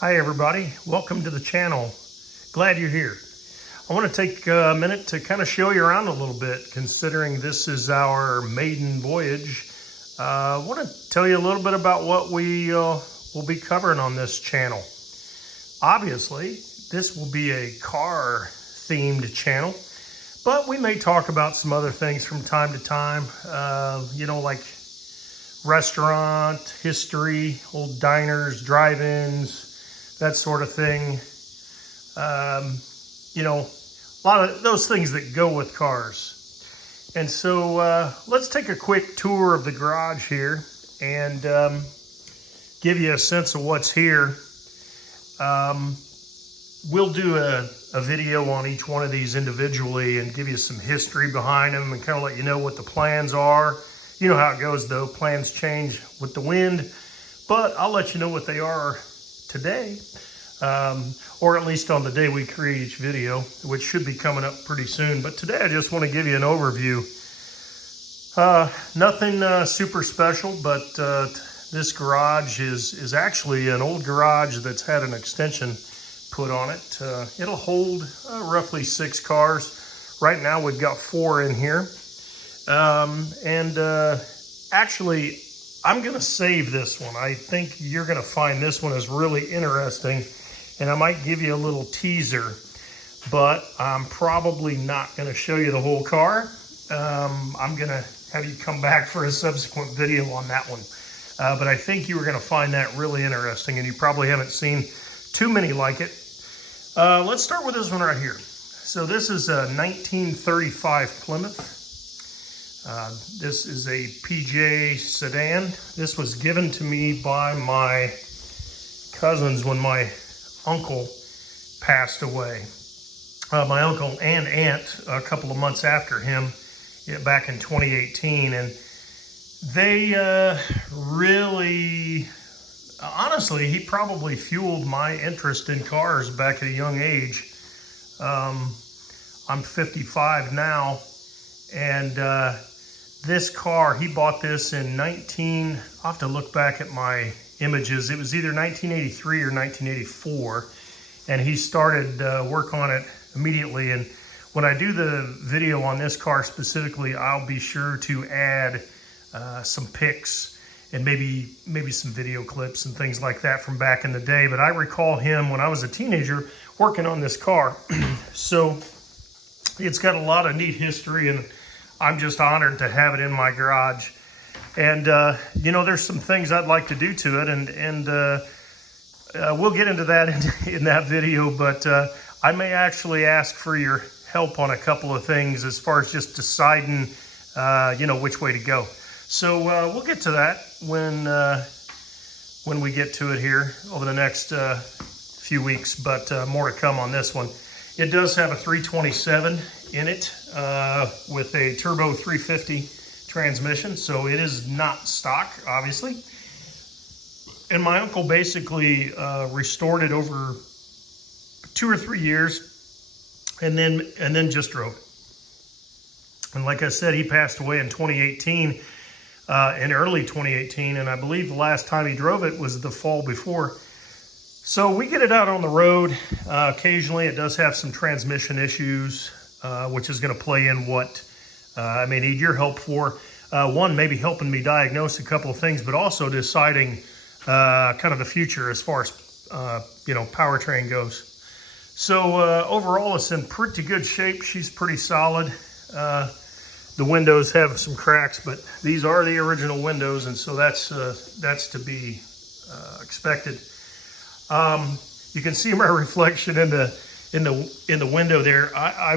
Hi everybody, welcome to the channel. Glad you're here. I want to take a minute to kind of show you around a little bit, considering this is our maiden voyage. I want to tell you a little bit about what we will be covering on this channel. Obviously, this will be a car themed channel, but we may talk about some other things from time to time, like restaurant history, old diners, drive-ins, that sort of thing. A lot of those things that go with cars. And so let's take a quick tour of the garage here and give you a sense of what's here. We'll do a video on each one of these individually and give you some history behind them and kind of let you know what the plans are. You know how it goes though, plans change with the wind, but I'll let you know what they are today, or at least on the day we create each video, which should be coming up pretty soon. But today I just want to give you an overview. Nothing super special, but this garage is actually an old garage that's had an extension put on it. It'll hold roughly 6 cars. Right now we've got 4 in here. Actually, I'm going to save this one. I think you're going to find this one is really interesting, and I might give you a little teaser, but I'm probably not going to show you the whole car. I'm going to have you come back for a subsequent video on that one. But I think you are going to find that really interesting, and you probably haven't seen too many like it. Let's start with this one right here. So this is a 1935 Plymouth. This is a PJ sedan. This was given to me by my cousins when my uncle passed away. My uncle and aunt a couple of months after him, back in 2018. And they really, honestly, he probably fueled my interest in cars back at a young age. I'm 55 now, and this car, he bought this in I'll have to look back at my images. It was either 1983 or 1984, and he started work on it immediately. And when I do the video on this car specifically, I'll be sure to add some pics and maybe some video clips and things like that from back in the day. But I recall him when I was a teenager working on this car. So it's got a lot of neat history, and I'm just honored to have it in my garage. And, there's some things I'd like to do to it, and we'll get into that in that video, but I may actually ask for your help on a couple of things as far as just deciding, which way to go. So we'll get to that when we get to it here over the next few weeks, but more to come on this one. It does have a 327 in it with a turbo 350 transmission, so it is not stock, obviously. And my uncle basically restored it over 2 or 3 years, and then just drove it. And like I said, he passed away in 2018, in early 2018, and I believe the last time he drove it was the fall before. So we get it out on the road. Occasionally it does have some transmission issues, which is going to play in what I may need your help for. One, maybe helping me diagnose a couple of things, but also deciding kind of the future as far as, powertrain goes. So overall, it's in pretty good shape. She's pretty solid. The windows have some cracks, but these are the original windows, and so that's to be expected. You can see my reflection in the window there. I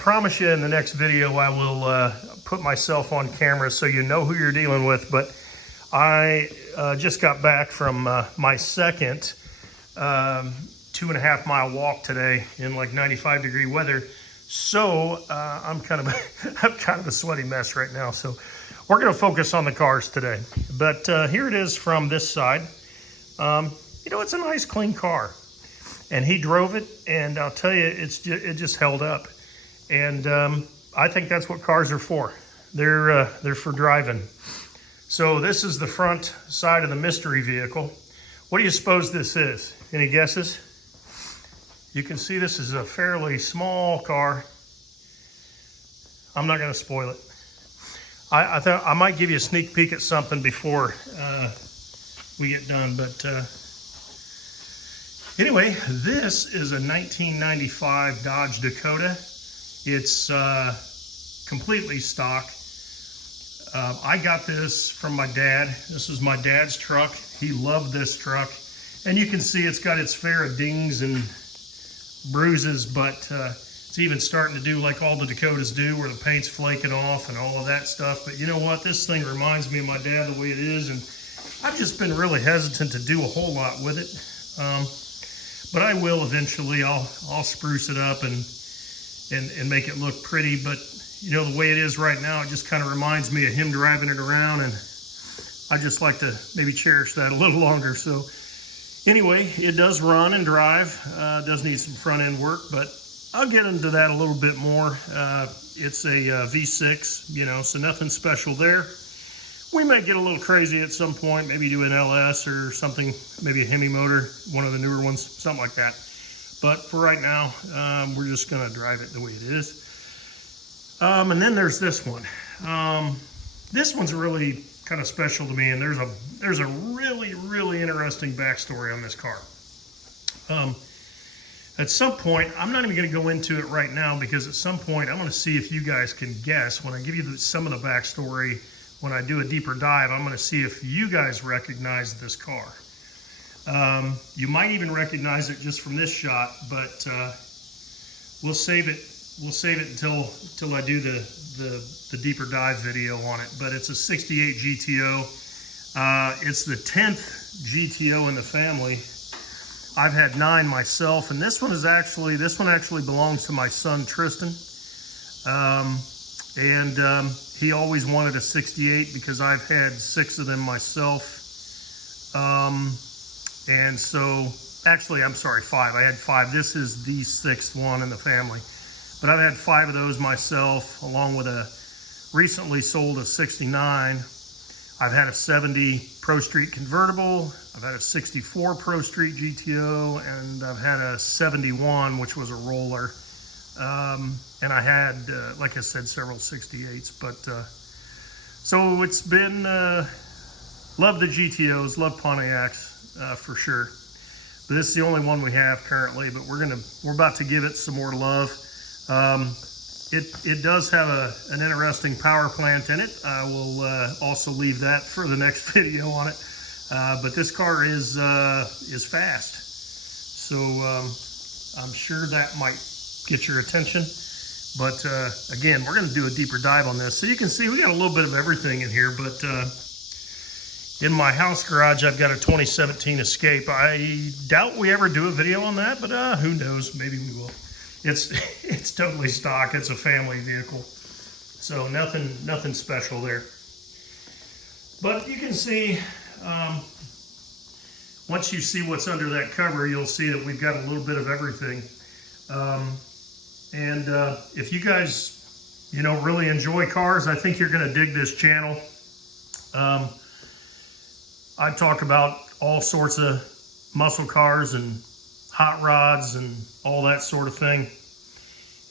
promise you in the next video I will put myself on camera so you know who you're dealing with. But I just got back from my second 2.5 mile walk today in like 95-degree weather. So I'm kind of a sweaty mess right now. So we're going to focus on the cars today. But here it is from this side. It's a nice clean car, and he drove it, and I'll tell you, it just held up. And I think that's what cars are for. They're for driving. So this is the front side of the mystery vehicle. What do you suppose this is? Any guesses? You can see this is a fairly small car. I'm not going to spoil it. I thought I might give you a sneak peek at something before we get done, but anyway, this is a 1995 Dodge Dakota. It's completely stock. I got this from my dad. This was my dad's truck. He loved this truck. And you can see it's got its fair of dings and bruises, but it's even starting to do like all the Dakotas do, where the paint's flaking off and all of that stuff. But you know what? This thing reminds me of my dad the way it is, and I've just been really hesitant to do a whole lot with it. But I will eventually. I'll spruce it up and make it look pretty. But you know, the way it is right now, it just kind of reminds me of him driving it around, and I just like to maybe cherish that a little longer. So anyway, it does run and drive. Does need some front end work, but I'll get into that a little bit more. It's a V6, you know, so nothing special there. We might get a little crazy at some point, maybe do an LS or something, maybe a Hemi motor, one of the newer ones, something like that. But for right now, we're just gonna drive it the way it is. And then there's this one. This one's really kind of special to me, and there's a really, really interesting backstory on this car. At some point, I'm not even going to go into it right now, because at some point I want to see if you guys can guess. When I give you some of the backstory, when I do a deeper dive, I'm going to see if you guys recognize this car. You might even recognize it just from this shot, but we'll save it. We'll save it until I do the deeper dive video on it. But it's a 68 GTO. It's the 10th GTO in the family. I've had 9 myself, and this one actually belongs to my son Tristan. He always wanted a 68 because I've had 6 of them myself. And so, actually, I'm sorry, 5. I had 5. This is the 6th one in the family. But I've had 5 of those myself, along with a recently sold a 69. I've had a 70 Pro Street convertible. I've had a 64 Pro Street GTO, and I've had a 71, which was a roller. And I had, like I said, several 68s. But so it's been, love the GTOs, love Pontiacs for sure. But this is the only one we have currently. But we're about to give it some more love. It does have an interesting power plant in it. I will also leave that for the next video on it. But this car is fast, so I'm sure that might get your attention. But again, we're going to do a deeper dive on this. So you can see we got a little bit of everything in here. But in my house garage, I've got a 2017 Escape. I doubt we ever do a video on that, but who knows? Maybe we will. It's totally stock. It's a family vehicle, so nothing special there. But you can see, once you see what's under that cover, you'll see that we've got a little bit of everything. If you guys, you know, really enjoy cars, I think you're going to dig this channel. I talk about all sorts of muscle cars and hot rods and all that sort of thing,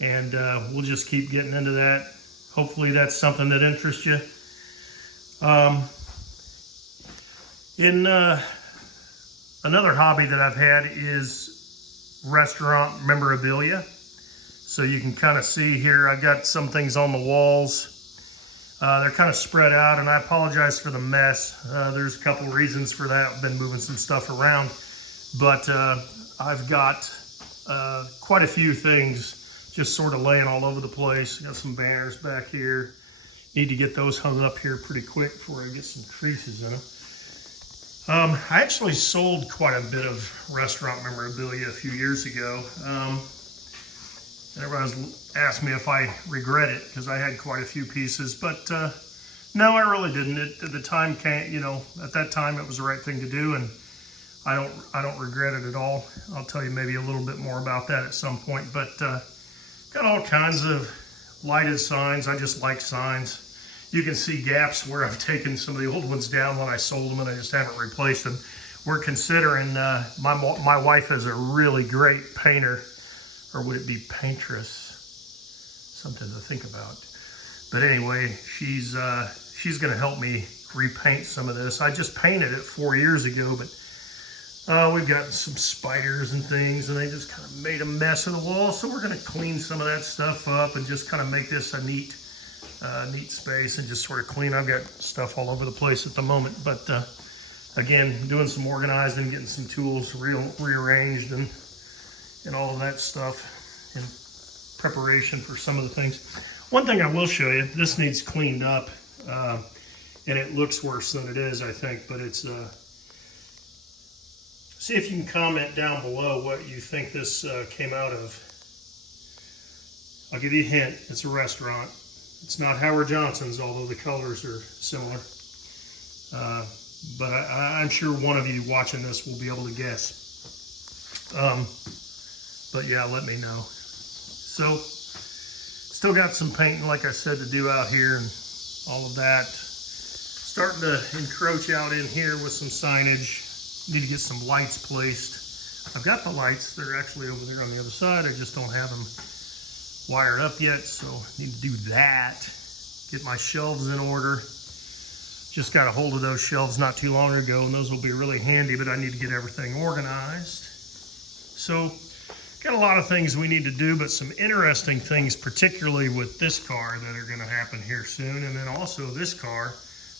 and we'll just keep getting into that. Hopefully that's something that interests you. Another hobby that I've had is restaurant memorabilia. So you can kind of see here, I've got some things on the walls. They're kind of spread out, and I apologize for the mess. There's a couple reasons for that. I've been moving some stuff around, but I've got quite a few things just sort of laying all over the place. Got some banners back here. Need to get those hung up here pretty quick before I get some creases in them. I actually sold quite a bit of restaurant memorabilia a few years ago. Everybody's asked me if I regret it, because I had quite a few pieces, but no, I really didn't. At the time, at that time it was the right thing to do, and I don't regret it at all. I'll tell you maybe a little bit more about that at some point. But got all kinds of lighted signs. I just like signs. You can see gaps where I've taken some of the old ones down when I sold them, and I just haven't replaced them. we're considering, my wife is a really great painter, or would it be paintress? Something to think about. But anyway, she's gonna help me repaint some of this. I just painted it 4 years ago, but we've got some spiders and things, and they just kind of made a mess of the wall. So we're gonna clean some of that stuff up and just kind of make this a neat space and just sort of clean. I've got stuff all over the place at the moment, but again, doing some organizing, getting some tools rearranged and all of that stuff in preparation for some of the things. One thing I will show you, this needs cleaned up, and it looks worse than it is, I think, but it's, see if you can comment down below what you think this came out of. I'll give you a hint, it's a restaurant. It's not Howard Johnson's, although the colors are similar. But I'm sure one of you watching this will be able to guess. But yeah, let me know. So, still got some painting, like I said, to do out here and all of that. Starting to encroach out in here with some signage. Need to get some lights placed. I've got the lights. They're actually over there on the other side. I just don't have them wired up yet, so need to do that. Get my shelves in order. Just got a hold of those shelves not too long ago, and those will be really handy, but I need to get everything organized. So, got a lot of things we need to do, but some interesting things, particularly with this car, that are gonna happen here soon. And then also this car,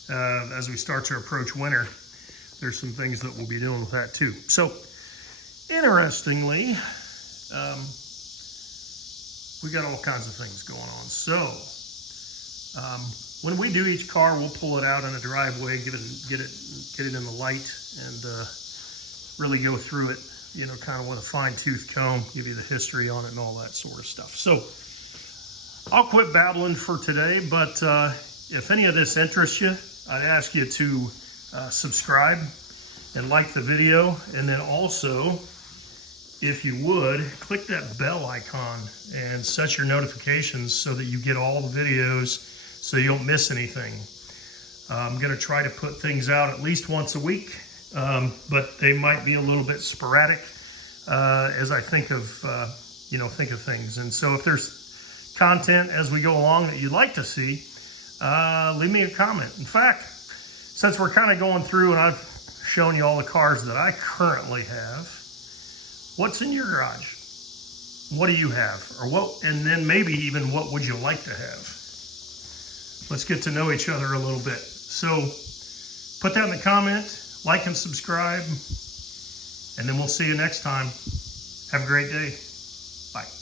as we start to approach winter, there's some things that we'll be doing with that too. So, interestingly, we got all kinds of things going on. So, when we do each car, we'll pull it out in a driveway, get it in the light, and really go through it, you know, kind of with a fine-tooth comb, give you the history on it and all that sort of stuff. So, I'll quit babbling for today, but if any of this interests you, I'd ask you to subscribe and like the video, and then also, if you would, click that bell icon and set your notifications so that you get all the videos so you don't miss anything. I'm gonna try to put things out at least once a week, but they might be a little bit sporadic as I think of things. And so if there's content as we go along that you'd like to see, leave me a comment. In fact, since we're kind of going through and I've shown you all the cars that I currently have, what's in your garage? What do you have? Or what, and then maybe even what would you like to have? Let's get to know each other a little bit. So put that in the comment, like and subscribe, and then we'll see you next time. Have a great day. Bye.